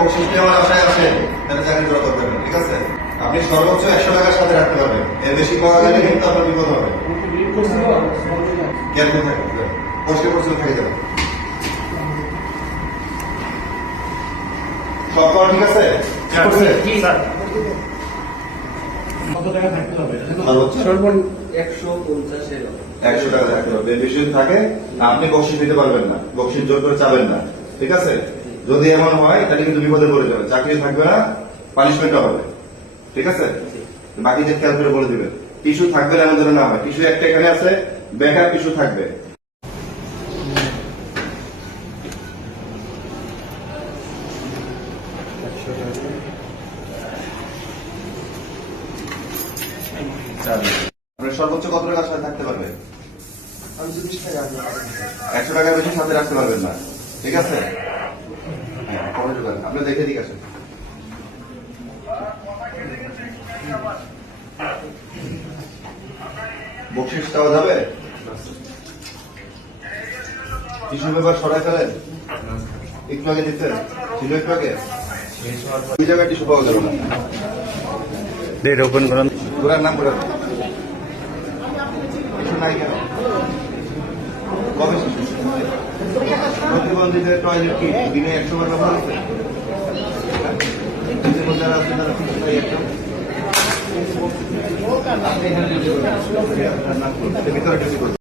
বকশিস আমার আশায় আসেন তাহলে চাকরি করা দরকার নেই ঠিক আছে? আপনি সর্বোচ্চ একশো টাকার সাথে রাখতে পারবেন। এর বেশি পাওয়া গেলে কিন্তু আপনার বিপদ হবে। পরিষ্কার পরিচ্ছন্ন থেকে যাবে। সব পাওয়া ঠিক আছে? কত টাকা থাকতে হবে? সর্বনিম্ন একশো টাকা রাখতে হবে। বেশি যদি থাকে আপনি বকশিস দিতে পারবেন না। বকশিস জোর করে চাবেন না। ঠিক আছে? যদি এমন হয় তাহলে কিন্তু বিপদে পড়ে যাবে। চাকরি থাকবে না পানিশমেন্টও হবে। ঠিক আছে? বাকি যে খেয়াল করে বলে দিবেন টিস্যু থাকবে না আমাদের না হয়। টিস্যু একটা এখানে আছে ব্যাকআপ টিস্যু থাকবে। সর্বোচ্চ কত টাকার সাথে থাকতে পারবে? টাকা একশো টাকার বেশি সাথে রাখতে পারবেন না। ঠিক আছে? কবে ঢুকান আপনি দেখে দিক আসেন। বকশিস দেওয়া যাবে? টিস্যু পেপার সরাই ফেলেন? একটু আগে দিচ্ছেন ছিল একটু আগে? ওই জায়গায় টিস্যু পাওয়া যাবে না। ওপেন করেন। ঘোরার নাম ঘোরার কিছু নাই কেন? প্রতিবন্ধীদের টয়লেট কি? দিনে একশো বার ব্যবহার হচ্ছে যারা আছে তারা আপনি এখানে ভিতরে